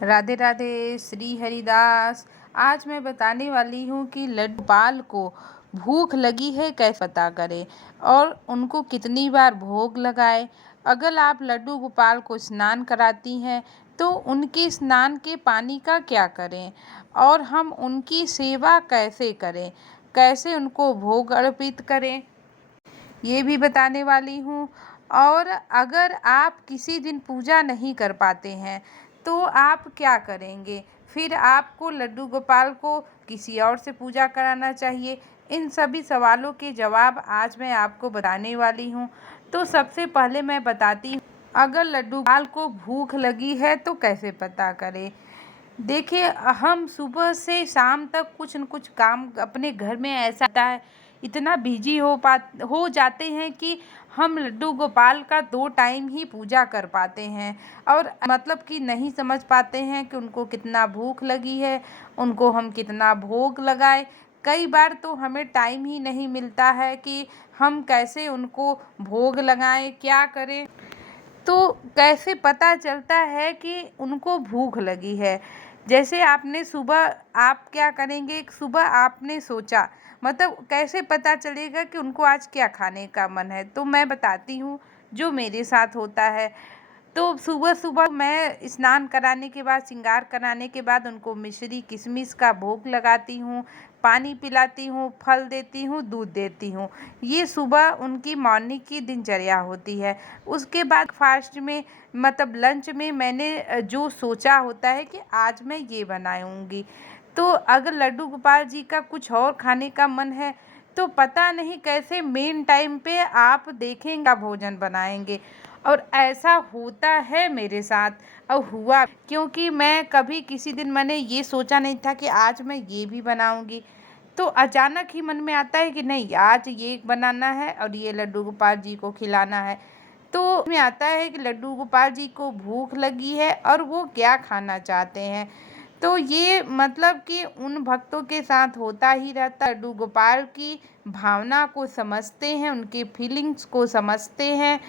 राधे राधे। श्री हरिदास। आज मैं बताने वाली हूँ कि लड्डू गोपाल को भूख लगी है कैसे पता करें और उनको कितनी बार भोग लगाए। अगर आप लड्डू गोपाल को स्नान कराती हैं तो उनके स्नान के पानी का क्या करें और हम उनकी सेवा कैसे करें, कैसे उनको भोग अर्पित करें, ये भी बताने वाली हूँ। और अगर आप किसी दिन पूजा नहीं कर पाते हैं तो आप क्या करेंगे, फिर आपको लड्डू गोपाल को किसी और से पूजा कराना चाहिए। इन सभी सवालों के जवाब आज मैं आपको बताने वाली हूँ। तो सबसे पहले मैं बताती हूँ, अगर लड्डू गोपाल को भूख लगी है तो कैसे पता करें। देखिए, हम सुबह से शाम तक कुछ न कुछ काम अपने घर में ऐसा आता है, इतना बिजी हो जाते हैं कि हम लड्डू गोपाल का 2 टाइम ही पूजा कर पाते हैं और मतलब कि नहीं समझ पाते हैं कि उनको कितना भूख लगी है, उनको हम कितना भोग लगाएं। कई बार तो हमें टाइम ही नहीं मिलता है कि हम कैसे उनको भोग लगाएं, क्या करें। तो कैसे पता चलता है कि उनको भूख लगी है। जैसे आपने सुबह आप क्या करेंगे, सुबह आपने सोचा, मतलब कैसे पता चलेगा कि उनको आज क्या खाने का मन है। तो मैं बताती हूँ जो मेरे साथ होता है। तो सुबह सुबह मैं स्नान कराने के बाद, श्रृंगार कराने के बाद उनको मिश्री किशमिश का भोग लगाती हूँ, पानी पिलाती हूँ, फल देती हूँ, दूध देती हूँ। ये सुबह उनकी मॉर्निंग की दिनचर्या होती है। उसके बाद फास्ट में, मतलब लंच में मैंने जो सोचा होता है कि आज मैं ये बनाऊंगी। तो अगर लड्डू गोपाल जी का कुछ और खाने का मन है तो पता नहीं कैसे मेन टाइम पे आप देखेंगे भोजन बनाएंगे। और ऐसा होता है मेरे साथ और हुआ, क्योंकि मैं कभी किसी दिन मैंने ये सोचा नहीं था कि आज मैं ये भी बनाऊंगी। तो अचानक ही मन में आता है कि नहीं, आज ये बनाना है और ये लड्डू गोपाल जी को खिलाना है। तो में आता है कि लड्डू गोपाल जी को भूख लगी है और वो क्या खाना चाहते हैं। तो ये मतलब कि उन भक्तों के साथ होता ही रहता है, लड्डू गोपाल की भावना को समझते हैं, उनकी फीलिंग्स को समझते हैं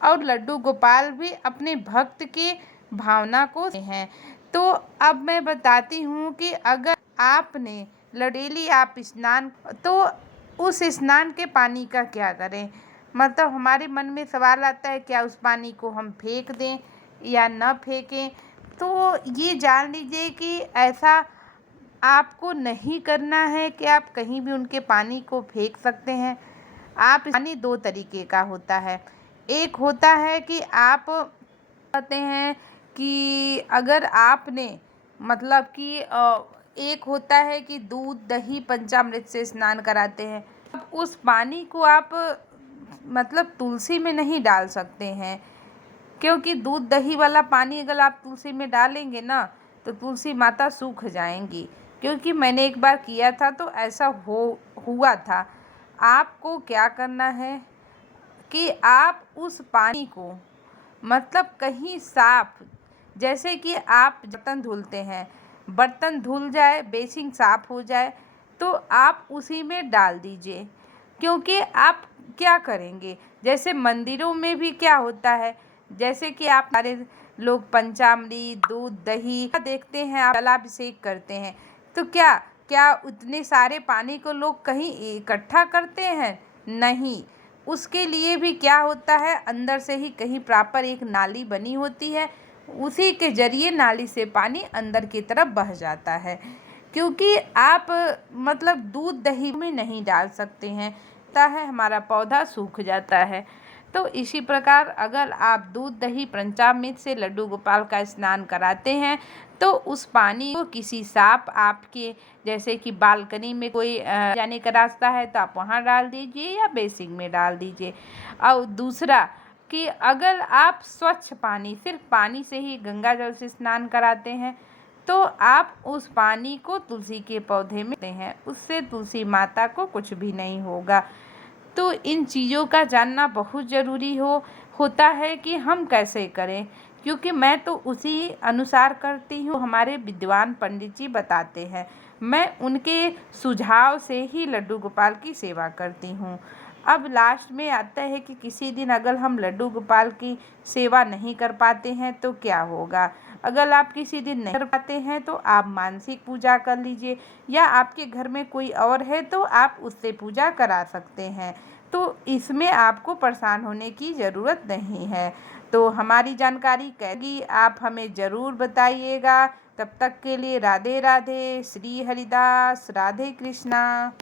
और लड्डू गोपाल भी अपने भक्त के भावना को हैं। तो अब मैं बताती हूँ कि अगर आपने डेली आप स्नान, तो उस स्नान के पानी का क्या करें। मतलब हमारे मन में सवाल आता है, क्या उस पानी को हम फेंक दें या न फेंकें। तो ये जान लीजिए कि ऐसा आपको नहीं करना है कि आप कहीं भी उनके पानी को फेंक सकते हैं। आप पानी 2 तरीके का होता है। एक होता है कि आप कहते हैं कि अगर आपने, मतलब कि एक होता है कि दूध दही पंचामृत से स्नान कराते हैं। अब उस पानी को आप मतलब तुलसी में नहीं डाल सकते हैं, क्योंकि दूध दही वाला पानी अगर आप तुलसी में डालेंगे ना तो तुलसी माता सूख जाएंगी। क्योंकि मैंने एक बार किया था तो ऐसा हुआ था। आपको क्या करना है कि आप उस पानी को, मतलब कहीं साफ, जैसे कि आप बर्तन धुलते हैं, बर्तन धुल जाए, बेसिन साफ हो जाए तो आप उसी में डाल दीजिए। क्योंकि आप क्या करेंगे, जैसे मंदिरों में भी क्या होता है, जैसे कि आप सारे लोग पंचामृत दूध दही देखते हैं, आप जलाभिषेक करते हैं। तो क्या क्या उतने सारे पानी को लोग कहीं इकट्ठा करते हैं? नहीं। उसके लिए भी क्या होता है, अंदर से ही कहीं प्रॉपर एक नाली बनी होती है, उसी के जरिए नाली से पानी अंदर की तरफ बह जाता है। क्योंकि आप मतलब दूध दही में नहीं डाल सकते हैं, है हमारा पौधा सूख जाता है। तो इसी प्रकार अगर आप दूध दही पंचामृत से लड्डू गोपाल का स्नान कराते हैं तो उस पानी को किसी साफ आपके, जैसे कि बालकनी में कोई जाने का रास्ता है तो आप वहाँ डाल दीजिए या बेसिन में डाल दीजिए। और दूसरा कि अगर आप स्वच्छ पानी, सिर्फ पानी से ही गंगा जल से स्नान कराते हैं तो आप उस पानी को तुलसी के पौधे में देते हैं, उससे तुलसी माता को कुछ भी नहीं होगा। तो इन चीज़ों का जानना बहुत ज़रूरी होता है कि हम कैसे करें, क्योंकि मैं तो उसी अनुसार करती हूँ, हमारे विद्वान पंडित जी बताते हैं। मैं उनके सुझाव से ही लड्डू गोपाल की सेवा करती हूँ। अब लास्ट में आता है कि किसी दिन अगर हम लड्डू गोपाल की सेवा नहीं कर पाते हैं तो क्या होगा। अगर आप किसी दिन नहीं कर पाते हैं तो आप मानसिक पूजा कर लीजिए, या आपके घर में कोई और है तो आप उससे पूजा करा सकते हैं। तो इसमें आपको परेशान होने की ज़रूरत नहीं है। तो हमारी जानकारी कैसी आप हमें ज़रूर बताइएगा। तब तक के लिए राधे राधे, श्री हरिदास, राधे कृष्णा।